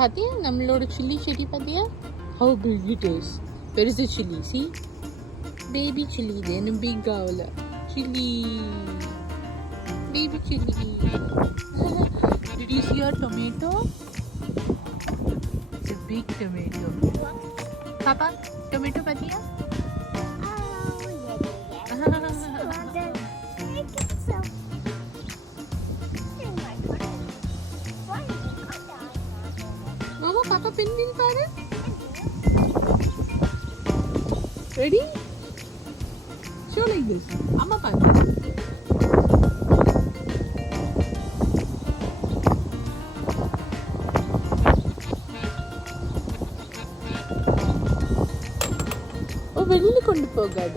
பாத்தியா நம்மளோட சில்லி செடி பாத்தியா? How big it is. Where is the chili? See? Baby chili. Then big ஆவல. Chili. Baby chili. Did you see our tomato? It's a big tomato. Papa, tomato patia? Mama, Papa pinwheel paru. Ready? Show like this. Amma paru. வெளியில கொண்டு போகாத.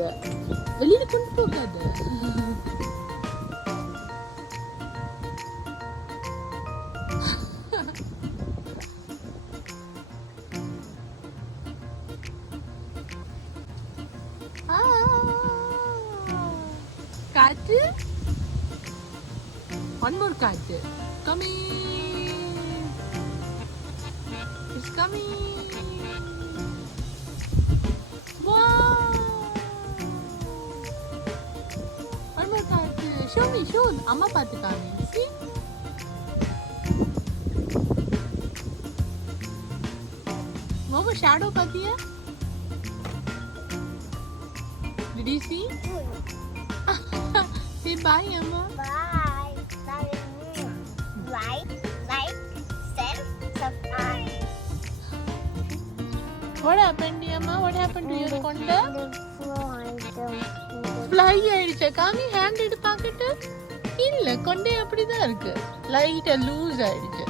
காத்து. One more காத்து. Coming. It's coming. Show me, show. Amma paathu kaami. See? Mama, shadow paathiya? Did you see? Say bye, Amma. Bye. Like, share, subscribe. What happened, Amma? What happened to your konda? Fly ஆயிடுச்சா? காமி ஹேண்ட் எடு பாக்கட்டு. இல்ல கொண்டே அப்படிதான் இருக்கு. லைட்டா லூஸ் ஆயிடுச்சு.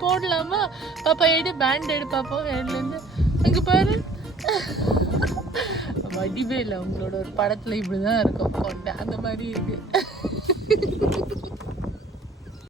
போடலாமா? பாப்பா எடு பேண்ட் எடு பாப்போம் ஹேண்ட்ல இருந்து. அங்க பாரு. வடிவே இல்லை உங்களோட ஒரு படத்துல இப்படிதான் இருக்கும் கொண்டை அந்த மாதிரி இருக்கு.